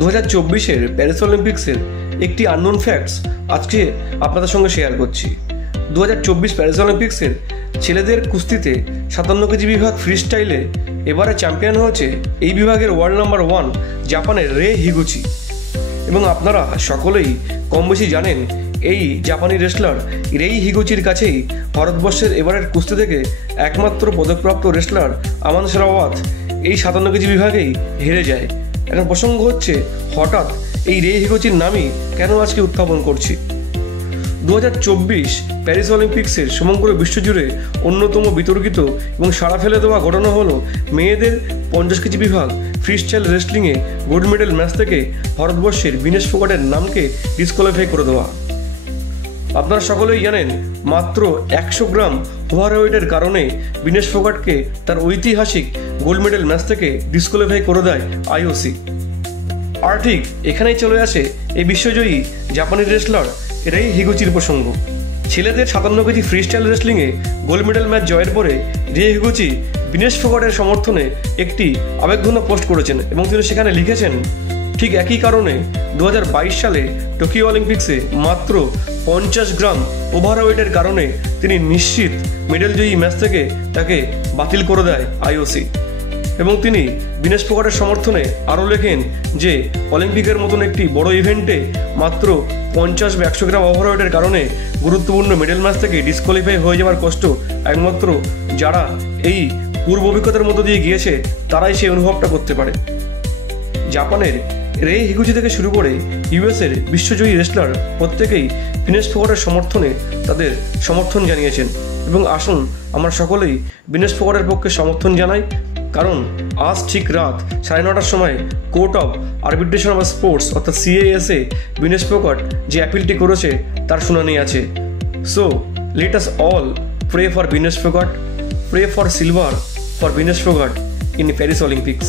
2024-এর Paris অলিম্পিক্সের একটি unknown facts আজকে আপনাদের সঙ্গে শেয়ার করছি। 2024 প্যারিস অলিম্পিক্সের ছেলেদের কুস্তিতে 57 কেজি বিভাগ ফ্রি স্টাইলে এবারে চ্যাম্পিয়ন হয়েছে এই বিভাগের ওয়ার্ল্ড নাম্বার 1 জাপানের রে হিগুচি। এবং আপনারা সকলেই কম বেশি জানেন এই জাপানি রেসলার রে হিগুচির কাছেই ভারতবর্ষের এবারের কুস্তি থেকে একমাত্র পদকপ্রাপ্ত রেসলার আমান শেরাওয়াত এই 57 কেজি বিভাগেই হেরে যায়। এখন প্রসঙ্গ হচ্ছে হঠাৎ এই রে হিগুচির নামই কেন আজকে উত্থাপন করছি। 2024 প্যারিস অলিম্পিক্সের সমগ্র বিশ্বজুড়ে অন্যতম বিতর্কিত এবং সাড়া ফেলে দেওয়া ঘটনা হলো মেয়েদের 50 কেজি বিভাগ ফ্রি স্টাইল রেসলিংয়ে গোল্ড মেডেল ম্যাচ থেকে ভারতবর্ষের বিনেশ ফোগাটের নামকে ডিসকোয়ালিফাই করে দেওয়া। আপনারা সকলেই জানেন মাত্র 100 গ্রাম ওভারওয়েটের কারণে বিনেশ ফোগাটকে তার ঐতিহাসিক গোল্ড মেডেল ম্যাচ থেকে ডিসকোয়ালিফাই করে দেয় আইওসি। আর ঠিক এখানেই চলে আসে এই বিশ্বজয়ী জাপানি রেসলার রে হিগুচির প্রসঙ্গ। ছেলেদের 57 কেজি ফ্রি স্টাইল রেসলিংয়ে গোল্ড মেডেল ম্যাচ জয়ের পরে রে হিগুচি বিনেশ ফোগাটের সমর্থনে একটি আবেগঘন পোস্ট করেছেন এবং তিনি সেখানে লিখেছেন, ঠিক একই কারণে 2022 সালে টোকিও অলিম্পিক্সে মাত্র 50 গ্রাম ওভারওয়েটের কারণে তিনি নিশ্চিত মেডেলজয়ী ম্যাচ থেকে তাকে বাতিল করে দেয় আইওসি। এবং তিনি বিনেশ ফোগাটের সমর্থনে আরও লেখেন যে অলিম্পিকের মতন একটি বড় ইভেন্টে মাত্র 50 বা 100 গ্রাম ওভারওয়েটের কারণে গুরুত্বপূর্ণ মেডেল ম্যাচ থেকে ডিসকোয়ালিফাই হয়ে যাওয়ার কষ্ট একমাত্র যারা এই পূর্ব অভিজ্ঞতার মধ্য দিয়ে গিয়েছে তারাই সেই অনুভবটা করতে পারে। জাপানের রে হিগুচি থেকে শুরু করে ইউএসের বিশ্বজয়ী রেসলার প্রত্যেকেই বিনেশ ফোগাটের সমর্থনে তাদের সমর্থন জানিয়েছেন। এবং আসুন আমরা সকলেই বিনেশ ফোগাটের পক্ষে সমর্থন জানাই, কারণ আজ ঠিক রাত 9:30টার সময় court of arbitration of sports অর্থাৎ সিএএসএ বিনেশ ফোগাট যে অ্যাপিলটি করেছে তার শুনানি আছে। So let us all pray for Vinesh Phogat, pray for silver for Vinesh Phogat in Paris Olympics.